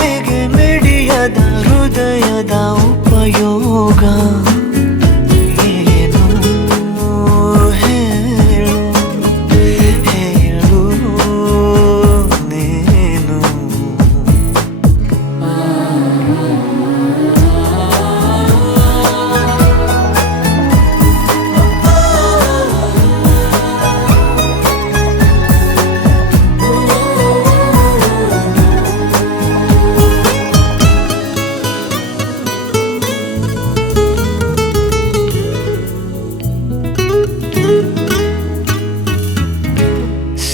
ಲವಿಗೆ ಮಿಡಿಯದ ಹೃದಯದ ಉಪಯೋಗ ಏನು ಹೇಳು ಹೇಳು ನೀನು.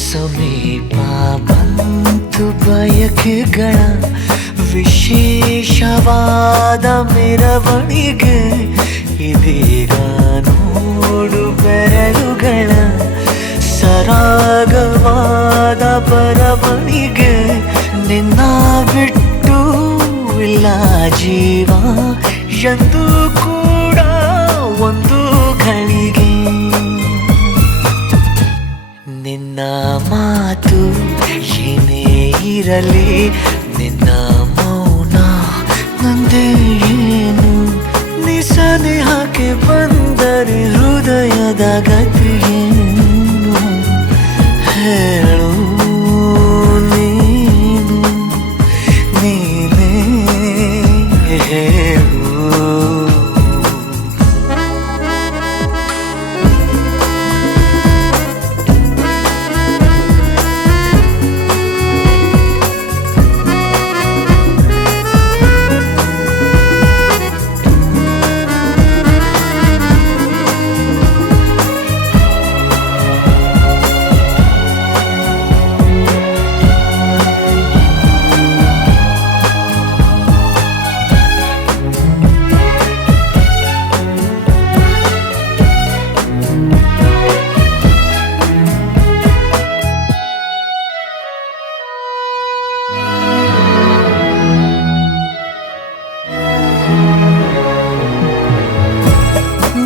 ಸಮೀಪ ಬಂತು ಬಯಕೆಗಳ ವಿಶೇಷವಾದ ಮೆರವಣಿಗೆ ಇದೀಗ ನೋಡು ಬೆರಳುಗಳ ಸರಾಗವಾದ ಬರವಣಿಗೆ ನಿನ್ನ ಬಿಟ್ಟು ಇಲ್ಲ ಜೀವ ಎಂದು ಕೂಡ ಒಂದು ಗಳಿಗೆ ನಿನ್ನ ಮಾತು ಏನೇ ಇರಲಿ ನಿನ್ನ ಮೌನ ನಂದೇ ಏನು ನೀ ಸನಿಹಕ್ಕೆ ಬಂದರೆ ಹೃದಯದ ಗತಿಯೇನು ಹೇಳು ನೀನು ನೀನೇ ಹೇಳು.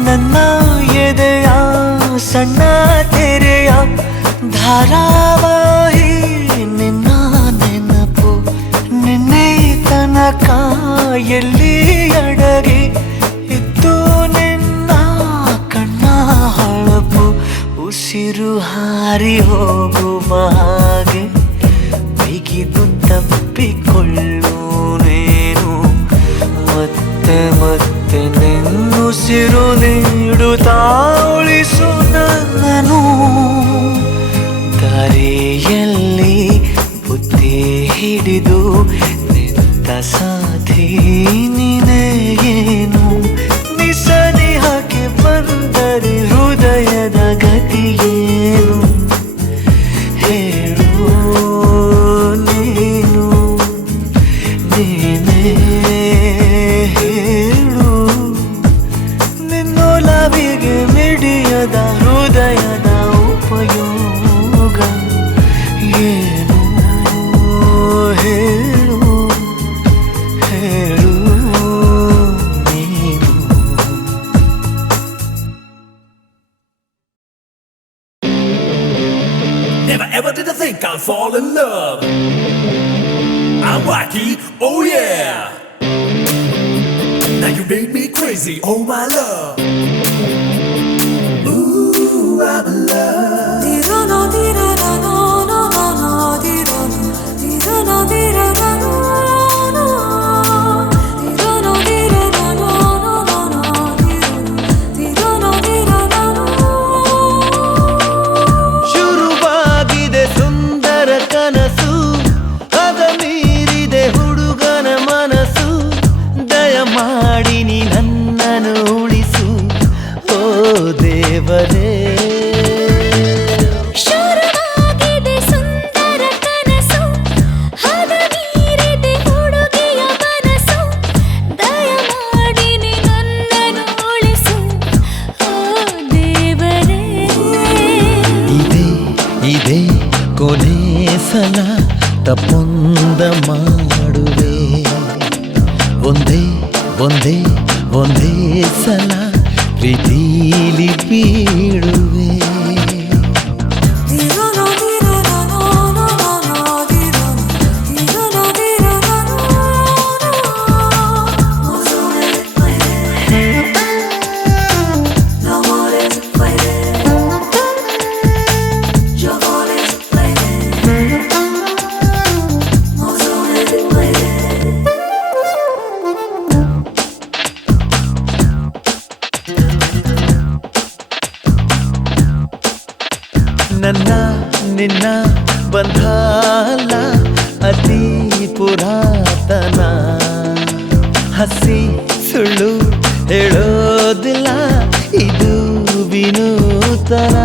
ನನ್ನ ಎದೆಯ ಸಣ್ಣ ತೆರೆಯ ಧಾರಾವಾಹಿ ನಿನ್ನ ನೆನಪು ನಿನ್ನೆ ತನಕ ಎಲ್ಲಿ ಅಡಗಿ ಇತ್ತು ನಿನ್ನ ಕಣ್ಣ ಹೊಳಪು ಉಸಿರು ಹಾರಿ ಹೋಗುವ ಹಾಗೆ ಬಿಗಿದು ತಪ್ಪಿಕೊಳ್ಳು ನೀನು ಮತ್ತೆ ಮತ್ತೆ ನಿನ್ನುಸಿರು ನೀಡುತ್ತಾ ಉಳಿಸು ನನ್ನನು ದಾರಿಯಲ್ಲಿ ಬುದ್ಧಿ ಹಿಡಿದು ನಿಂತ ಸಾಥಿ ನೀನೇ ಏನು ನೀ ಸನಿಹಕ್ಕೆ ಬಂದರೆ ಹೃದಯದ ಗತಿಯೇನು ಹೇಳು ನೀನು ನೀನೇ ಹೇಳು ನಿನ್ನ ಲವಿಗೆ ಮಿಡಿಯದ ಹೃದಯದ ಉಪಯೋಗ ಏನು ಹೇಳು ಹೇಳು ನೀನು. Never ever did I think I'd fall in love. I'm wacky, oh yeah. Now you made me crazy, oh my love. Ooh, I'm in love. ಶುರುವಾಗಿದೆ ಸುಂದರ ಕನಸು ಅದ ಮೀರಿದೆ ಹುಡುಗನ ಮನಸ್ಸು ದಯಮಾಡಿ ನೀ ನನ್ನನ್ನು ಉಳಿಸು ಓ ದೇವರೇ. ಶುರುವಾಗಿದೆ ಸುಂದರ ಕನಸು ಹದ ಮೀರಿದೆ ಹುಡುಗಿಯ ಮನಸ್ಸು ದಯಮಾಡಿ ನೀ ನನ್ನನ್ನು ಉಳಿಸು ಓ ದೇವರೇ. ಇದೇ ಇದೇ ಕೊನೆ ಸಲ ತಪ್ಪೊಂದ ಮಾಡುವೆ ಒಂದೇ ಒಂದೇ ಒಂದೇ ಸಲ ಪ್ರೀತಿಲಿ ಬೀಳುವೆ. ಧಿರನ ಧಿರನ ನೋ ನೋ ನೋ ಧಿರನ ಧಿರನ ಧಿರನ ನೋ ಪುರಾತನ ಹಸಿ ಸುಳ್ಳು ಹೇಳೋದಿಲ್ಲ ಇದು ವಿನೂತನ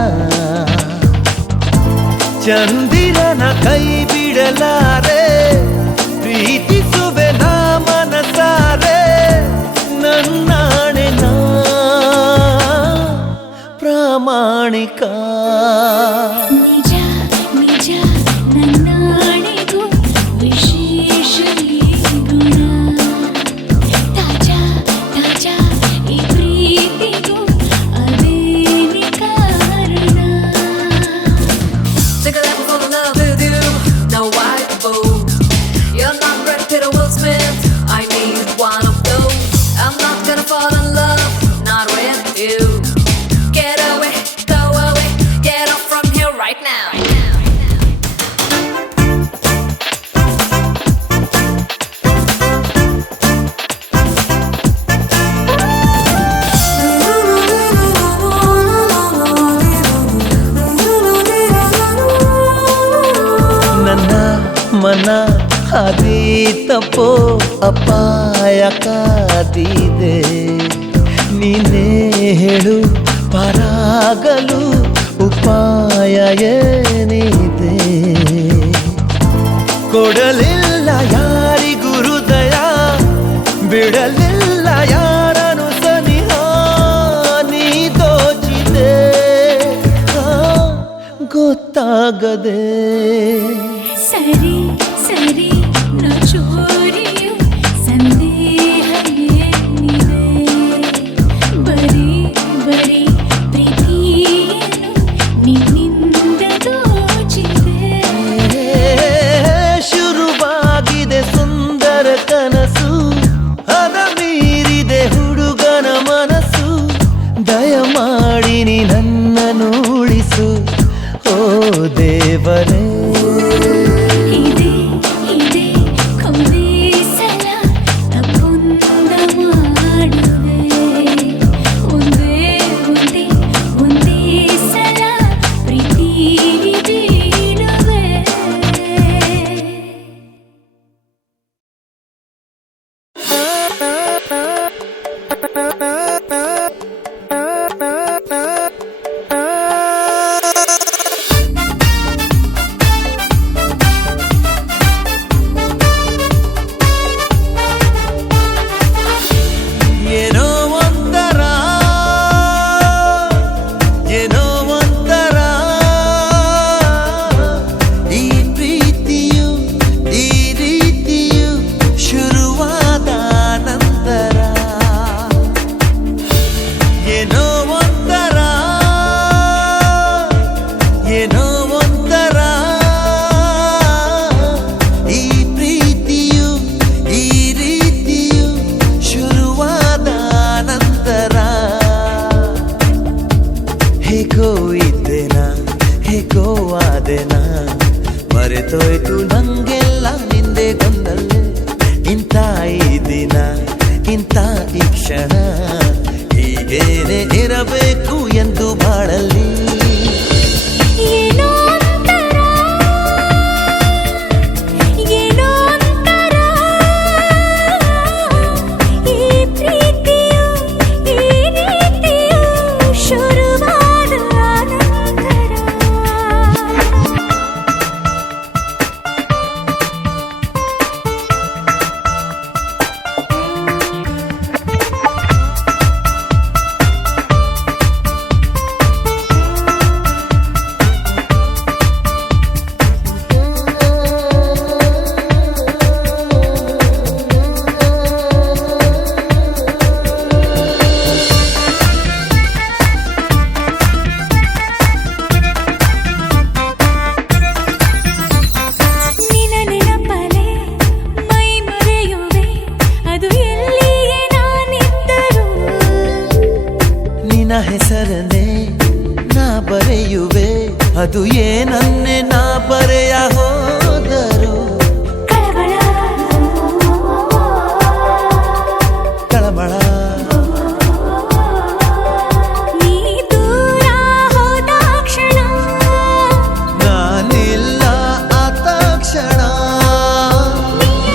ಚಂದಿರನ ಕೈ ಬಿಡಲಾರೆ ಪ್ರೀತಿಸುವೆ ನಾ ಮನಸಾರೆ ನನ್ನಾಣೆ ನಾ ಪ್ರಾಮಾಣಿಕ ನಿಜ ನಿಜ ನನ್ನಾಣೆಗೂ ವಿಶೇಷ ಈ ಗುಣ ತಾಜಾ ತಾಜಾ ಈ ಪ್ರೀತಿಗೂ ಅದೇನೇ ಕಾರಣ Take a level for the love with you. No white boat. You're not Brad Pitt or Will Smith. I need one of those. I'm not gonna fall in love, not with you. Get away, go away, get off from here right now. ನನ್ನ ಮನ ಹಾದಿ ತಪ್ಪೋ ಅಪಾಯ ಕಾದಿದೆ ನೀನೇ ಹೇಳು ಪಾರಾಗಲು ಉಪಾಯ ಏನಿದೆ ಕೊಡಲಿಲ್ಲ ಯಾರಿಗೂ ಹೃದಯ ಬಿಡಲಿಲ್ಲ ಯಾರನು ಸನಿಹ ನೀ ದೋಚಿದೆ ಗೊತ್ತಾಗದೆ ಸರಿ ಸರಿ ನಾ ಚೋರಿಯು ಸಂದೇಹ ಏನಿದೆ ಬರೀ ಬರೀ ಪ್ರೀತಿಯನ್ನು ನಿನ್ನಿಂದ ದೋಚಿದೆ ಶುರುವಾಗಿದೆ ಸುಂದರ ಕನಸು ಅದ ಮೀರಿದೆ ಹುಡುಗನ ಮನಸ್ಸು ದಯಮಾಡಿ ನೀ ನನ್ನನ್ನು ಉಳಿಸು ಓ ದೇವರೇ ಇದೆ ಇದೆ ಕೊನೆ ಸಲ ತಪ್ಪೊಂದ ಮಾಡುವೆ ಒಂದೇ ಒಂದೇ ಒಂದೇ ಸಲ ಪ್ರೀತಿ ಬೀಳುವೆ ಏನೋ ಒಂದರ ಈ ಪ್ರೀತಿಯು ಈ ರೀತಿಯು ಶುರುವಾದ ನಂತರ ಏನೋ ಒಂದರ ಈ ಪ್ರೀತಿಯು ಈ ರೀತಿಯು ಶುರುವಾದ ನಂತರ ಹೇಗೋ ಇದ್ದೇನ ಹೇಗೋ ಆದೆನ ಮರೆತೋಯ್ತು ನಂಗೆಲ್ಲ ನಿಂದೆ ಗೊಂದಲೇ ಇಂಥ ಈ ದಿನ ಇಂಥ ಈ ಕ್ಷಣ ಹೀಗೇನೆ ಇರಬೇಕು ಎಂದು ಬಾಳಲ್ಲಿ ಏನೋ ಒಂಥರ ಈ ಪ್ರೀತಿಯು ಈ ರೀತಿಯು ಶುರುವಾದ ನಂತರ ನಿನ್ನ ನೆನಪಲೆ ಮೈ ಮರೆಯುವೆ ಅದು ಎಲ್ಲಿಯೇ ನಾನಿದ್ದರೂ ನಿನ್ನ ಹೆಸರನ್ನೇ ನಾ ಬರೆಯುವೆ ಅದು ಏನನ್ನೇ ನಾ ಬರೆಯ ಹೋದರು ಕಳವಳ ಕಳಮಳ ನೀ ದೂರ ಹೋದ ಕ್ಷಣ ನಾನಿಲ್ಲ ಆತ ಕ್ಷಣ ನೀಯ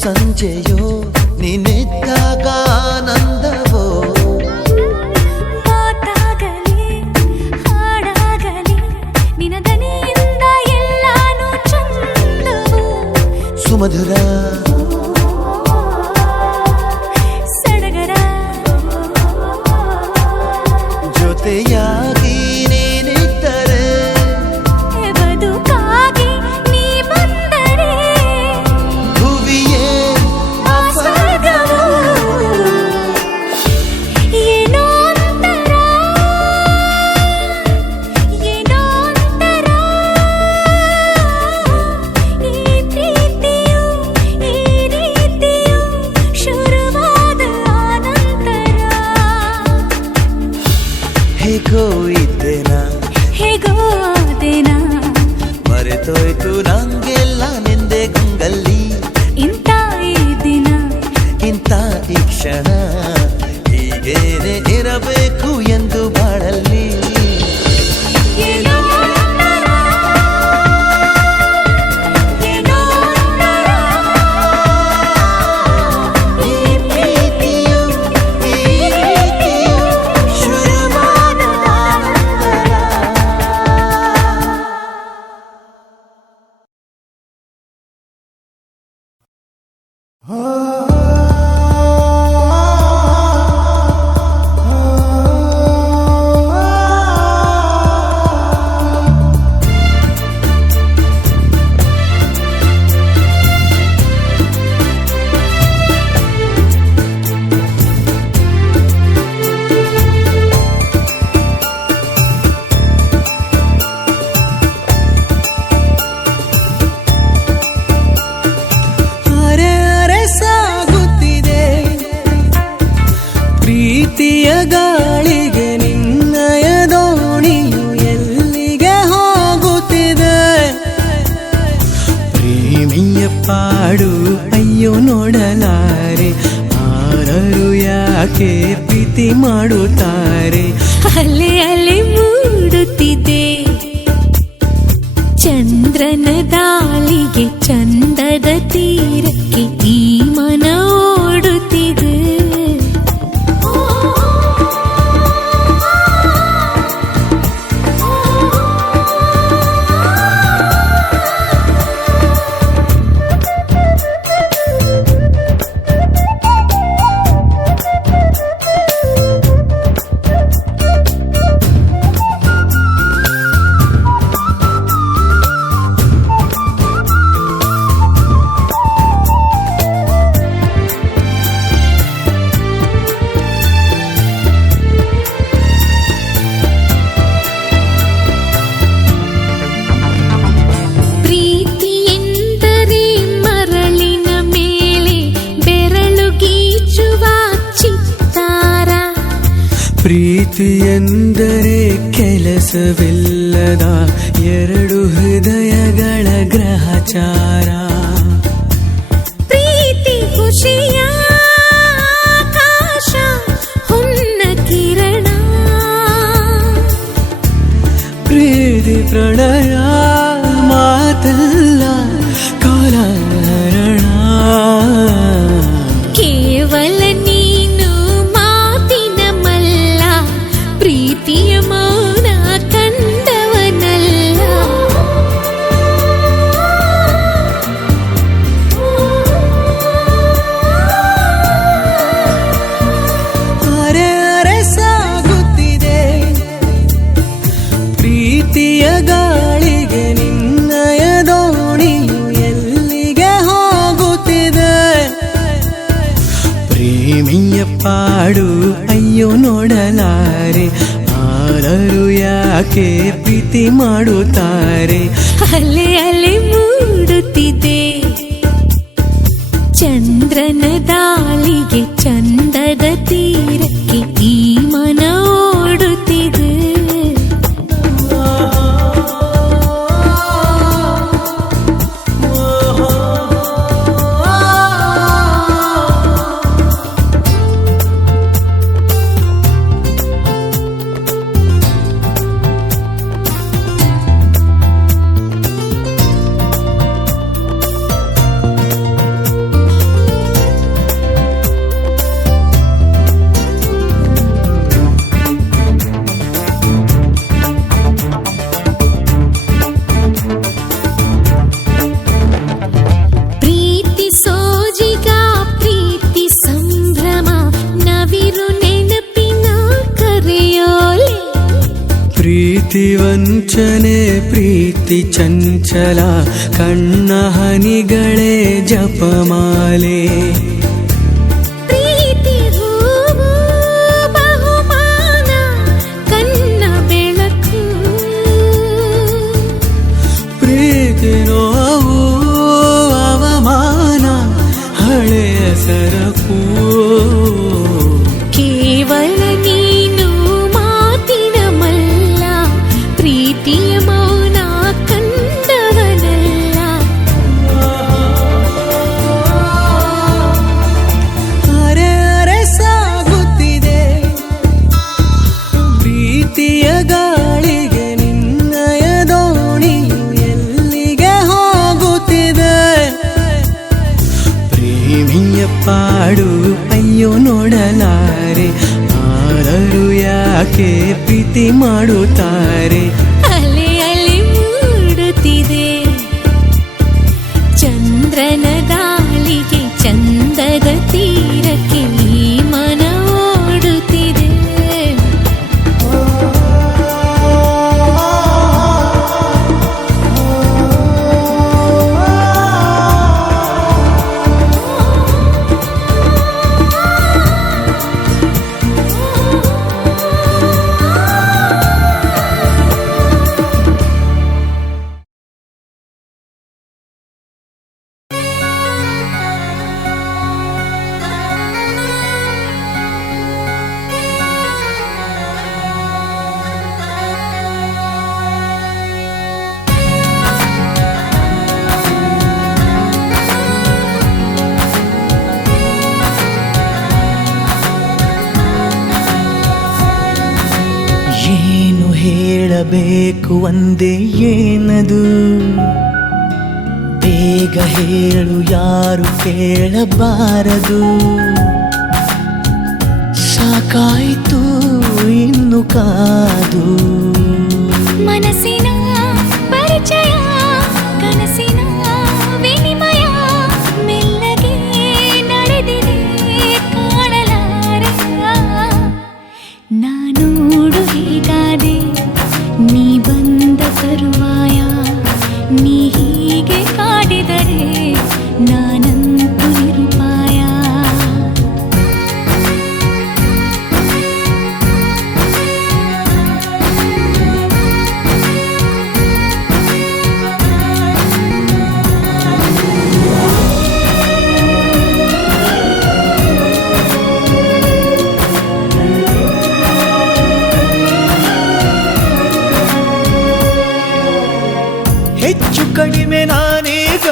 ಸಂಜೆಯೋ ನೀನಿದ್ದಾಗ ಆನಂದವೋ ಮಾತಾಗಲಿ ಹಾಡಾಗಲಿ ನಿನ್ನ ದನಿಯಿಂದ ಎಲ್ಲಾನು ಚಂದವು ಸುಮಧುರ ಸಡಗರ ಜೊತೆಯಾಗಿ ನೀನಿದ್ದರೆ ಬದುಕಾಗಿ ನೀ ಬಂದರೆ ಭುವಿಯೇ ಸ್ವರ್ಗವು ಏನೋ ಅಂತರ ಏನೋ ಅಂತರ ಈ ಪ್ರೀತಿಯು ಈ ರೀತಿಯು ಶುರುವಾದ ಅನಂತರ ಹೇಗೋ ಇದ್ದೇನಾ ಹೇಗೋ ಆದೆನಾ ಮರೆತೋಯ್ತು ನಂಗೆಲ್ಲ ನಿಂದೆ ಗಂಗಲ್ಲಿ ಇಂಥ ಈ ದಿನ ಇಂಥ ಈ ಕ್ಷಣ ಹೀಗೇನೆ ಇರಬೇಕು ಎಂದು ಬಾಳಲ್ಲಿ ಏನೋ ಅಂತರ ಏನೋ ಅಂತರ ಈ ಪ್ರೀತಿಯು ಈ ರೀತಿಯು ಶುರುವಾದ ಅನಂತರ. ಅರೆ ಅರೆ ಸಾಗುತ್ತಿದೆ ಪ್ರೀತಿಯ ಗಾಳಿಗೆ ನಿನ್ನಯ ದೋಣಿಯು ಎಲ್ಲಿಗೆ ಹೋಗುತ್ತಿದೆ ಪ್ರೇಮಿಯ ಪಾಡು ಅಯ್ಯೋ ನೋಡಲಾರೆ ಆರರು ಯಾಕೆ ಪ್ರೀತಿ ಮಾಡುತ್ತಾರೆ ಅಲೆ ಅಲೆ ಮೂಡುತ್ತಿದೆ ಚಂದ್ರನ ದಾಳಿಗೆ ಚಂದದ ತೀರಕ್ಕೆ ಈ ಮನ ಓಡುತ್ತಿದೆ ಪ್ರೀತಿ ಎಂದರೆ ಮರಳಿನ ಮೇಲೆ ಬೆರಳು ಗೀಚುವ ಚಿತ್ತಾರ ಪ್ರೀತಿ ಎಂದರೆ ಕೆಲಸವಿಲ್ಲದ ಎರಡು ಹೃದಯಗಳ ಗ್ರಹಚಾರ ಪ್ರೀತಿ ಖುಷಿಯ ಆಕಾಶ ಹೊನ್ನ ಕಿರಣ ಪ್ರೀತಿ ಪ್ರಣಯ ಮಾತಲ್ಲ ಕಾಲಹರಣ ಕೇವಲ ನೀನು ಮಾತಿನ ಮಲ್ಲ ಪ್ರೀತಿಯ ಮೌನ ಕಂಡವನಲ್ಲ ಅರೆ ಅರೆ ಸಾಗುತ್ತಿದೆ ಪ್ರೀತಿಯ ಗಾಳಿಗೆ ನಿನ್ನಯ ದೋಣಿಯು ಎಲ್ಲಿಗೆ ಹೋಗುತ್ತಿದೆ ಪ್ರೇಮಿಯ ಪಾಡು ಅಯ್ಯೋ ನೋಡಲಾರೆ ಆರರು ಯಾಕೆ ಪ್ರೀತಿ ಮಾಡುತ್ತಾರೆ ಅಲೆ ಅಲೆ ಮೂಡುತ್ತಿದೆ ಚಂದ್ರನ ದಾಳಿಗೆ ಚಂದದ ತೀರಕ್ಕೆ ಈ ಮನ ಓಡುತ್ತಿದೆ ಪ್ರೀತಿ ವಂಚನೆ ಪ್ರೀತಿ ಚಂಚಲ ಕಣ್ಣ ಹನಿಗಳೇ ಜಪಮಾಲೆ ಪ್ರೀತಿ ಹೂವು ಬಹುಮಾನ ಕಣ್ಣ ಬೆಳಕು ಪ್ರೀತಿ ನೋವು ಅವಮಾನ ಹಳೆಯ ಸರಕು ಕೇವಲ ನೀನು ಮಾತಿನ ಮಲ್ಲ ಪ್ರೀತಿಯ ಮೌನ ಕಂಡವನಲ್ಲ ಅರೆ ಅರೆ ಸಾಗುತ್ತಿದೆ ಪ್ರೀತಿಯ ಗಾಳಿಗೆ ನಿನ್ನಯ ದೋಣಿಯು ಎಲ್ಲಿಗೆ ಹೋಗುತ್ತಿದೆ ಪ್ರೇಮಿಯ ಪಾಡು ಅಯ್ಯೋ ನೋಡಲಾರೆ ಆದರೂ ಯಾಕೆ ಪ್ರೀತಿ ಮಾಡುತ್ತಾರೆ ಅಲೆ ಅಲೆ ಮೂಡುತ್ತಿದೆ ಚಂದ್ರನ ದಾಳಿಗೆ ಚಂದದ ತೀರಕ್ಕೆ ಈ ಮನ ಓಡುತ್ತಿದೆ ಏನು ಹೇಳಬೇಕು ಒಂದೇ ಏನದು ಬೇಗ ಹೇಳು ಯಾರು ಕೇಳಬಾರದು ಸಾಕಾಯಿತು ಇನ್ನು ಕಾದು ಮನಸ್ಸಿನ ಪರಿಚಯ ಕನಸಿನ ವಿನಿಮಯ ಮೆಲ್ಲಗೆ ನಡೆದಿದೆ ಕಾಣಲಾರೆ ನಾನೋಡು ಹೀಗಾದೆ ನೀ ಬಂದ ತರುವಾಯ ನೀ ಹೀಗೆ ಕಾಡಿದರೆ ನಾನಂತೂ ನಿರುಪಾಯ ಹೆಚ್ಚು ಕಡಿಮೆ ನಾನೀಗ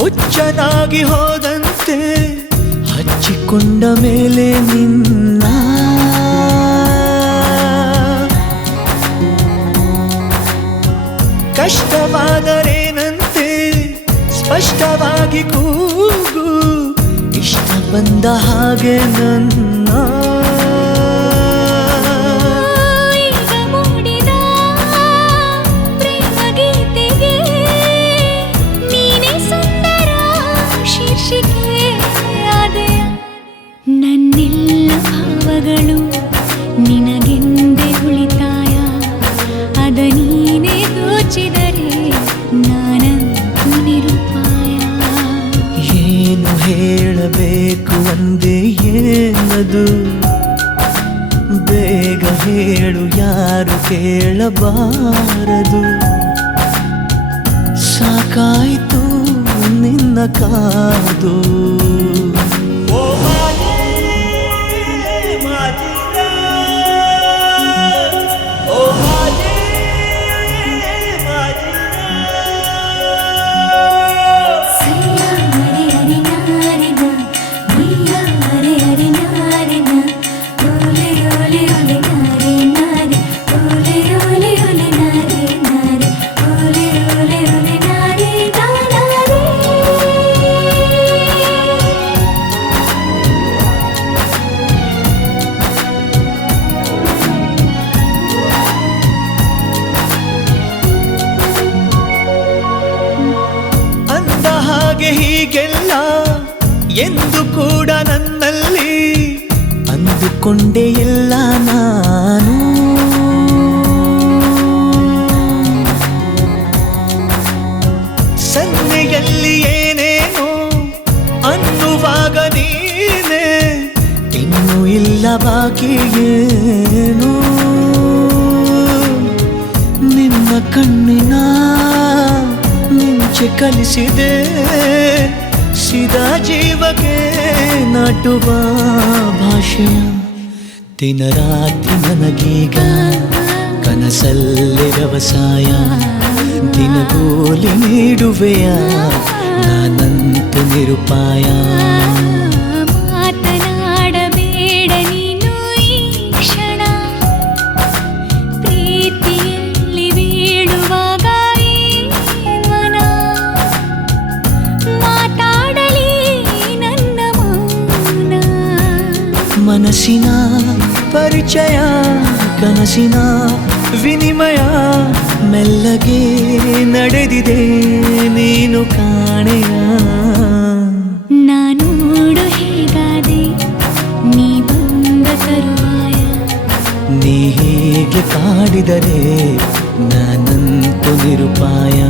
ಹುಚ್ಚನಾಗಿ ಹೋದಂತೆ ಹಚ್ಚಿಕೊಂಡ ಮೇಲೆ ನಿನ್ನ ಕಷ್ಟವಾದರೇನಂತೆ ಸ್ಪಷ್ಟವಾಗಿ ಕೂಗು ಇಷ್ಟ ಬಂದ ಹಾಗೆ ನನ್ನ ಈಗ ಮೂಡಿದ ಪ್ರೇಮ ಗೀತೆಗೆ ನೀನೇ ಸುಂದರ ಶೀರ್ಷಿಕೆ ಆದೆಯ ನನ್ನೆಲ್ಲ ಭಾವಗಳು ನಿನಗೆಂದೇ ಉಳಿತಾಯ ಅದ ನೀನೇ ದೋಚಿದರೆ ನಾನಂತೂ ನಿರುಪಾಯ ಏನು ಹೇಳಬೇಕು ಒಂದೇ ಏನದು ಬೇಗ ಹೇಳು ಯಾರು ಕೇಳಬಾರದು ಸಾಕಾಯಿತು ನಿನ್ನ ಕಾದು ಹೀಗೆಲ್ಲ ಎಂದು ಕೂಡ ನನ್ನಲ್ಲಿ ಅಂದುಕೊಂಡೆ ಇಲ್ಲ ನಾನು ಆಗ ನೀನೆ ಇನ್ನು ಇಲ್ಲ ಬಾಕಿ ಏನು ನಿನ್ನ ಕಣ್ಣಿನ ಮಿಂಚೆ ಕಲಿಸಿದೆ ಸಿದಾ ಜೀವಕ್ಕೆ ನಾಟುವ ಭಾಷೆಯ ದಿನ ರಾತ್ರಿ ನನಗೀಗ ಕನಸಲ್ಲಿ ವ್ಯವಸಾಯ ದಿನಗೂಲಿ ನೀಡುವೆಯ ನಾನಂತು ನಿರುಪಾಯ ಮಾತನಾಡಬೇಡ ನೀನು ಈ ಕ್ಷಣ ಪ್ರೀತಿಯಲ್ಲಿ ಬೀಳುವಾಗ ಈ ಮನ ಮಾತಾಡಲಿ ನನ್ನ ಮೌನ ಮನಸ್ಸಿನ ಪರಿಚಯ ಕನಸಿನ ವಿನಿಮಯ ಮೆಲ್ಲಗೆ ನಡೆದಿದೆ ನೀನು ಕಾಣೆಯ ನಾನೋಡು ಹೇಗಾದೆ ನೀ ಬಂದ ತರುವಾಯ ನೀ ಹೇಗೆ ಕಾಡಿದರೆ ನಾನಂತು ನಿರುಪಾಯ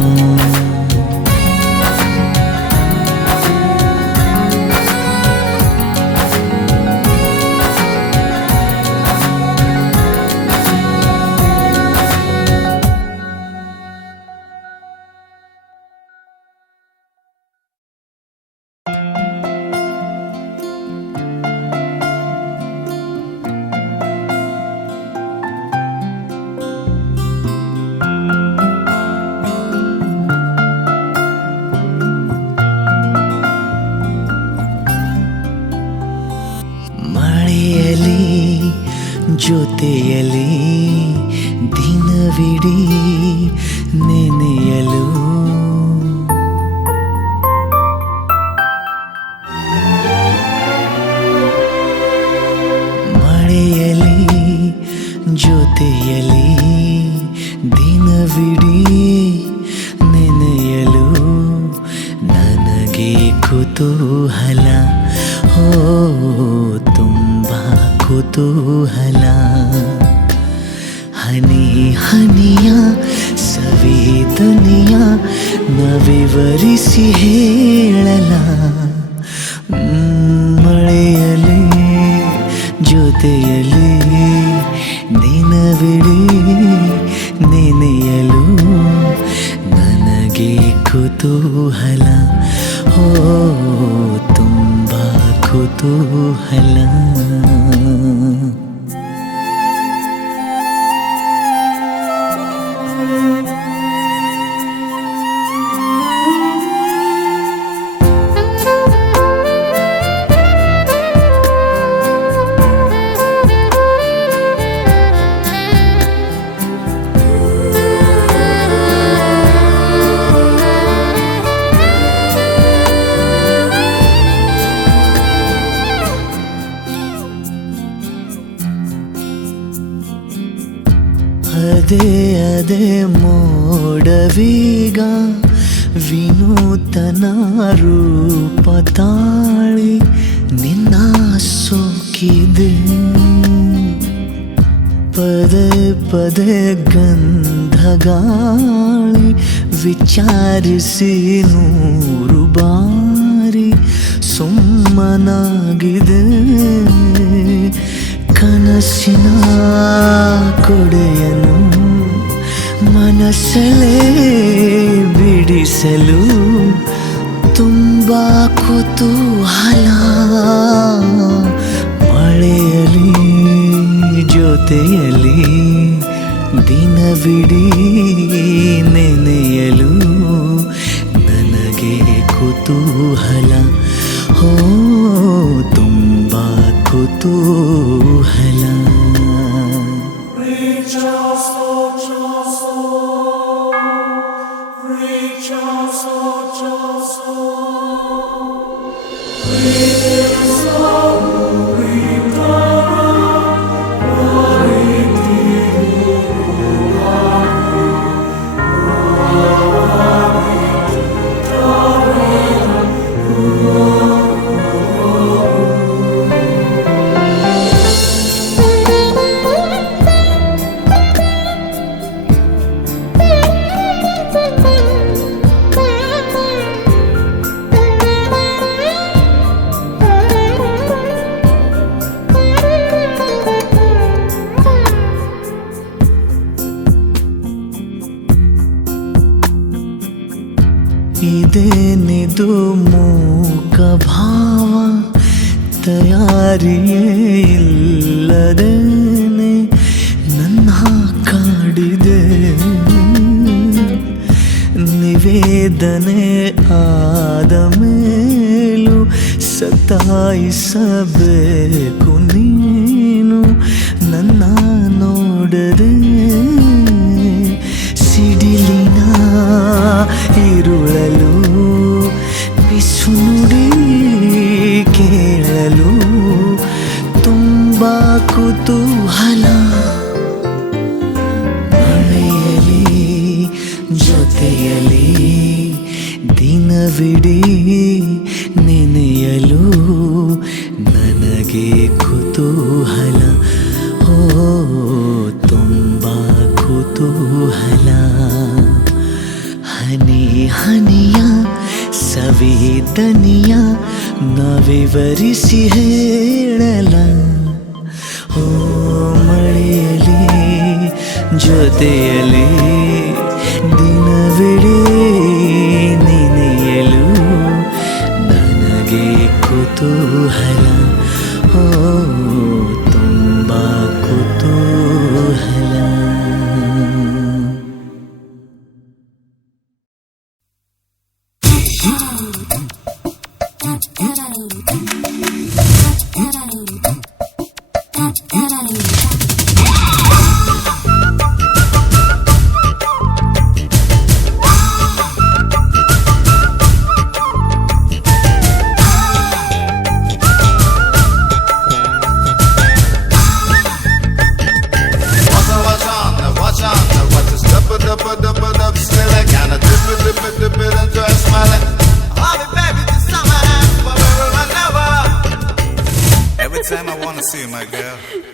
ಮಳೆಯಲಿ ಜೊತೆಯಲಿ ದಿನವಿಡೀ ನೆನೆಯಲು ಮಳೆಯಲಿ ಜೊತೆಯಲಿ ದಿನವಿಡೀ ನೆನೆಯಲು ನನಗೆ ಕುತೂಹಲ ಓ ತುಂಬ ಕುತೂಹಲ ಹನಿ ಹನಿಯ ಸವೇದನೆಯ ನವಿವರಿಸಿ ಹೇಳಲ ಮಳೆಯಲಿ ಜೊತೆಯಲಿ ದಿನವಿಡೀ ನೆನೆಯಲು ನನಗೆ ಕುತೂಹಲ ಓ ತುಂಬ ಕುತೂಹಲ ಅದೇ ಅದೇ ಮೋಡವೀಗ ವಿನೂತನ ರೂಪ ತಾಳಿ ನಿನ್ನ ಸೋಕಿದೆ ಪದೇ ಪದೇ ಗಂಧಗಾಳಿ ವಿಚಾರಿಸಿ ನೂರು ಬಾರಿ ಸುಮ್ಮನಾಗಿದೆ ಕನಸಿನ ಕೊಡೆಯನು ಮನಸ್ಸಲ್ಲೇ ಬಿಡಿಸಲು ತುಂಬ ಕುತೂಹಲ ಮಳೆಯಲಿ ಜೊತೆಯಲಿ ದಿನವಿಡೀ ನೆನೆಯಲು ನನಗೆ ಕುತೂಹಲ ಓ ತುಂಬ ಕುತೂಹಲ ಇದು ಮೂಕ ಭಾವ ತಯಾರಿಯೇ ಇಲ್ಲದೇನೆ ನನ್ನ ಕಾಡಿದೆ ನಿವೇದನೆ ಆದ ಮೇಲೂ ಸತಾಯಿಸಬೇಕು ನೀನು ನನ್ನ ನೋಡದೆ ಸಿಡಿಲಿನ ಇರುಳಲು ಪಿಸು ನುಡಿ ಕೇಳಲು ತುಂಬ ಕುತೂಹಲ ಮಳೆಯಲಿ ಜೊತೆಯಲಿ ದಿನವಿಡೀ ನೆನೆಯಲು ನನಗೆ ಕುತೂಹಲ ಓ ತುಂಬ ಕುತೂಹಲ ಹನಿ ಹನಿಯ ಸವೇದನಿಯ ನವಿವರಿಸಿ ಹೇಳಲ ಓ ಮಳೆಯಲಿ ಜೊತೆಯಲಿ ದಿನವಿಡೀ ನೆನೆಯಲು ನನಗೆ ಕುತೂಹಲ ಓ ತುಂಬ ಕುತೂಹಲ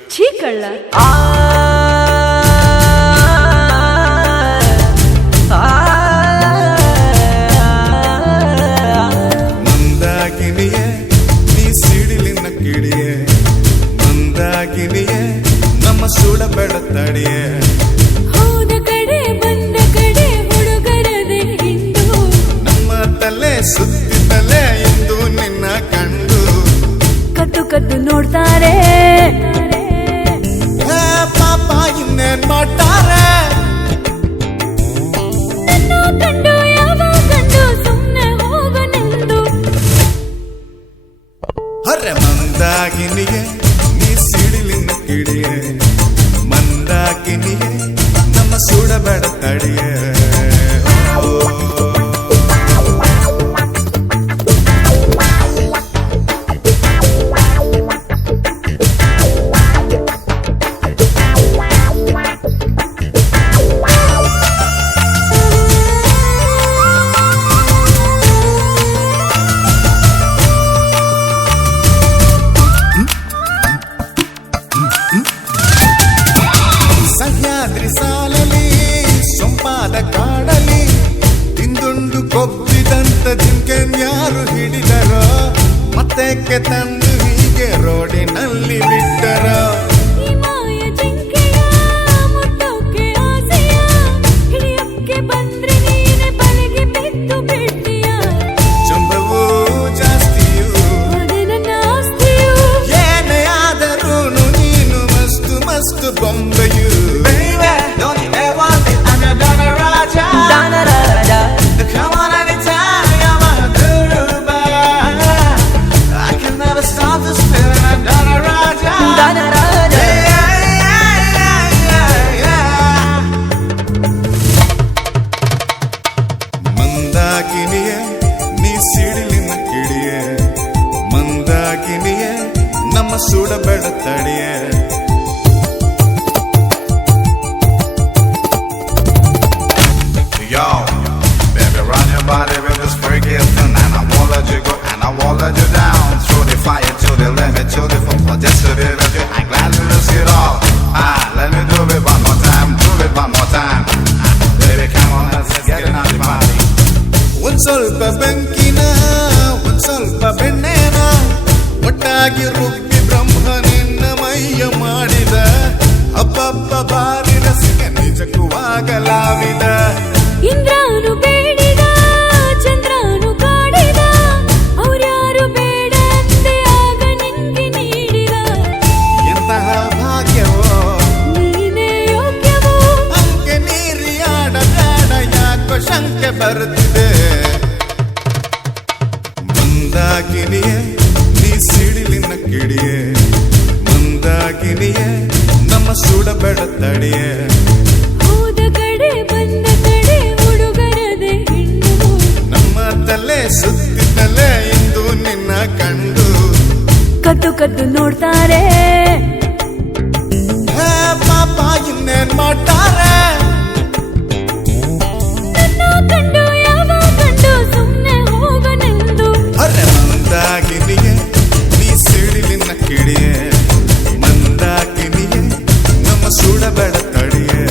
ಚೀಕಳ್ಳ ಮಂದಾಕಿನಿಯೇ ನೀ ಸಿಡಿಲಿನ ಕಿಡಿಯೇ ಮಂದಾಕಿನಿಯೇ ನಮ್ಮ ಸುಡ ಬೆಳತಡಿಯೇ ಹೋದ ಕಡೆ ಬಂದ ಕಡೆ ಹುಡುಗರದೆ ಹಿಂಡು ನಮ್ಮ ತಲೆ ಸುತ್ತಿತಲೆ ಎಂದು ನಿನ್ನ ಕಂಡು ಕದ್ದು ಕದ್ದು ನೋಡ್ತಾರೆ ಪಾಪ ಇನ್ನೇನ್ ಮಾಡ್ತಾರೆ ಕಂಡು ಯಾವ ಕಂಡು ಸುಮ್ಮನೆ ಹೋಗನೆಂದು ಅರೆ ಮಂದಾಕಿನಿಯೇ ನೀ ಸಿಡಿಲಿನ ಕಿಡಿಯೇ ಮಂದಾಕಿನಿಯೇ ನಮ್ಮ ಸುಡ ಬೆಳತಡಿಯೇ ಸಹ್ಯಾದ್ರಿ ಸಾಲಲಿ ಸೊಂಪಾದ ಕಾಡಲಿ ತಿಂದುಂಡು ಕೊಬ್ಬಿದಂತ ಜಿಂಕೆನ್ಯಾರು ಹಿಡಿದರೋ ಮತ್ತೆ ತಂದು ಹೀಗೆ ರೋಡಿನಲ್ಲಿ ಬಿಟ್ಟರೋ ಈ ಮಾಯ ಜಿಂಕೆಯ ಮುಟ್ಟೋಕೆ ಆಸೆಯ ಹಿಡಿಯೋಕೆ ಬಂದ್ರೆ ನೀನೆ ಬಲೆಗೆ ಬಿದ್ದು ಬಿಡ್ತೀಯ ಚಂಬವು ಜಾಸ್ತಿಯು ಅದೇ ನನ್ನ ಆಸ್ತಿಯು ಏನೇ ಆದರೂ ನೀನು ಮಸ್ತು ಮಸ್ತು ಬೊಂಬೆಯು ಮಂದಾಕಿನಿಯೇ ನೀ ಸಿಡಿಲಿನ ಕಿಡಿಯೇ ಮಂದಾಕಿನಿಯೇ ನಮ್ಮ ಸುಡ ಬೆಳತಡಿಯೇ Yo, baby, run your body with this freaky thing, and I won't let you go, and I won't let you down. Through the fire, to the limit, to the floor, just to be with you. I'm glad to lose it all. Let me do it one more time, do it one more time. Baby, come on, let's get it out the body. ಒಂದ್ ಸ್ವಲ್ಪ ಬೆಂಕಿನ ಒಂದ್ ಸ್ವಲ್ಪ ಬೆಣ್ಣೆನ ಒಟ್ಟಾಗಿ ರುಬ್ಬಿ ಬ್ರಹ್ಮ ನಿನ್ನ ಮೈಯ ಮಾಡಿದ ಅಬ್ಬಬ್ಬ ಬಾರಿ ರಸಿಗೆ ನಿಜಕ್ಕೂ ಆಗಲಾವಿದ ಇಂದ್ರನು ಬೇಡಿದ ಚಂದ್ರನು ಕಾಡಿದ ಹರಿದಿದೆ ಮಂದಾಕಿನಿಯೇ ನೀ ಸಿಡಿಲಿನ ಕಿಡಿಯೇ ಮಂದಾಕಿನಿಯೇ ನಮ್ಮ ಸುಡಬೇಡ ತಡಿಯೇ ಹೋದ ಕಡೆ ಬಂದ ಕಡೆ ಹುಡುಗರದೆ ಹೆಣ್ಣು ನಮ್ಮ ತಲೆ ಸುತ್ತಿದ್ದಲೇ ಇಂದು ನಿನ್ನ ಕಂಡು ಕದ್ದು ಕದ್ದು ನೋಡ್ತಾರೆ ಹೇ ಪಾಪ ಇನ್ನೇನ್ ಮಾಡ್ತಾರೆ ನನ್ನ ಕಂಡು ಯಾವ ಕಂಡು ಸುಮ್ಮನೆ ಹೋಗನೆಂದು ಅರೆ ಮಂದಾಕಿನಿಯೇ ನೀ ಸಿಡಿಲಿನ ಕಿಡಿಯೇ ಮಂದಾಕಿನಿಯೇ ನಮ್ಮ ಸುಡಬೇಡ ತಡಿಯೇ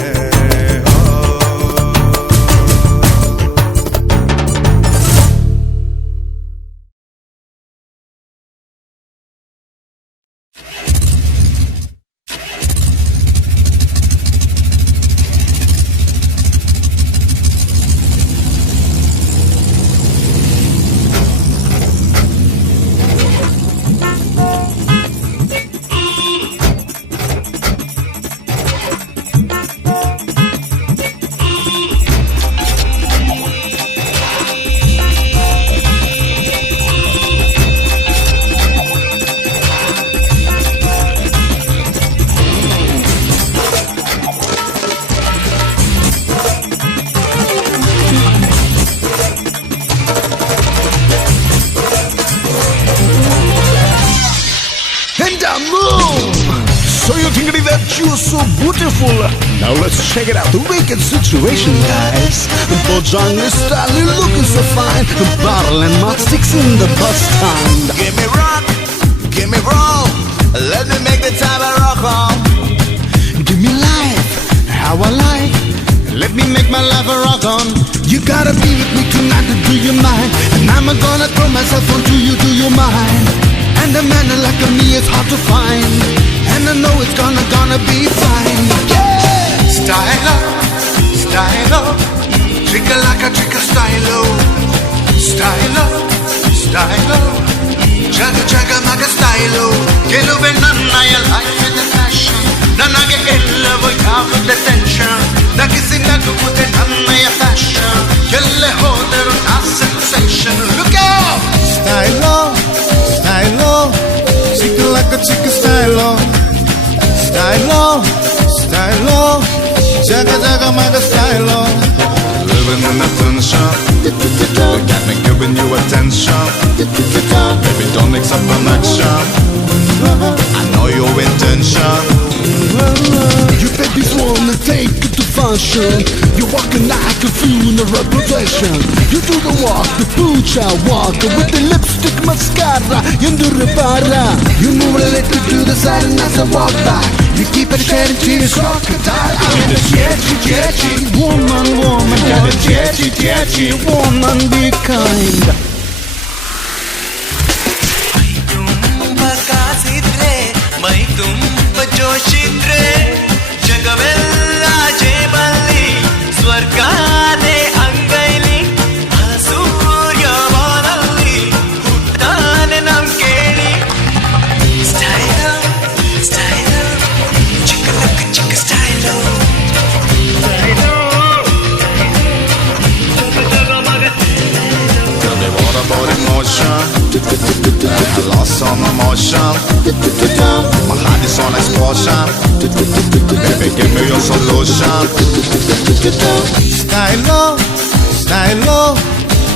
So you think that you're so beautiful? Now let's check it out. The wicked situation, guys. For jungle style, you looking so fine. Bottle and matchsticks in the bus stand. Give me rock, give me roll. Let me make the time a rock on. Give me life, how I like. Let me make my life a rock on. You gotta be with me tonight to do your mind. And I'm gonna throw myself onto you, do your mind. And a man like me is hard to find. And I know it's gonna be fine. Yeah! Stylo, stylo. Trigger like a trigger stylo. Stylo, stylo. Jaga jaga maga stylo. Geluve nanna ya life in the fashion. Nanage ellavo yavu the tension. Nagisi nagute nanna ya fashion. Kelle hoderu a sensation. Look out! Stylo, stylo, chica like a chica stylo, stylo, stylo, jaga jaga maga stylo. Living in the sunshine. You got me giving you attention. Baby, don't accept an action. I know your intention. You babies wanna take it to function. You're walking like a funeral procession. You do the walk, the pucha walk with the lipstick mascara in the repara. You move a little to the side and as I walk back, you keep it shedding tears, crocodile. I'm the jetty, woman, got a jetty, woman, be kind. ಮೈ ತುಂಬ ಜೋಶಿದ್ರೆ ಜಗವೆಲ್ಲ ಜೇಬಲ್ಲಿ ಸ್ವರ್ಗಾದೆ ಅಂಗೈಲಿ ಆ ಸೂರ್ಯವಾನಲ್ಲಿ ಹುಟ್ಟಾನೆ ನಮ್ ಕೇಳಿ style style ಚಿಕ್ಕ ಲಕ್ಕ ಚಿಕ್ಕ style Tell me what about emotion? I lost all my motion. My heart is on explosion. Baby, give me your solution. Stylo, stylo,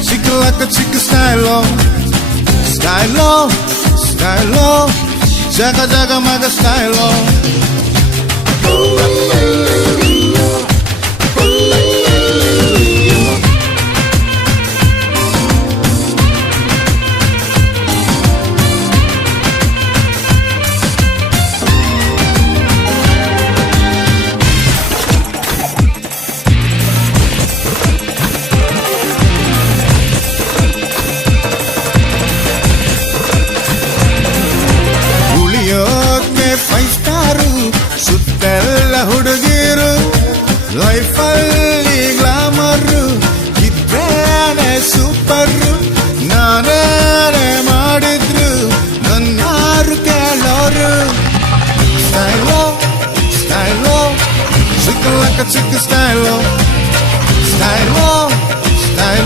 chica like a chica stylo, stylo, stylo, jaga jaga maga stylo. ಉಳಿಯೋಕೆ 5 star ಸುತ್ತೆಲ್ಲ ಹುಡುಗಿರು ಲೈಫಲ್ಲಿ glamour ಇದ್ರೇನೆ super ನಾನೇನೆ ಮಾಡಿದ್ರು ನನ್ನಾರು ಕೇಳೋರು ಸ್ಟೈಲೋ ಸ್ಟೈಲೋ ಚಿಕ್ಕ ಲಕ್ಕ ಚಿಕ್ಕ ಸ್ಟೈಲೋ ಸ್ಟೈಲೋ ಸ್ಟೈಲೋ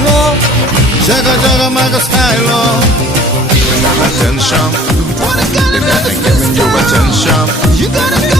Jaga jaga maga style. Attention. Wanna get If you can give me your attention. You gotta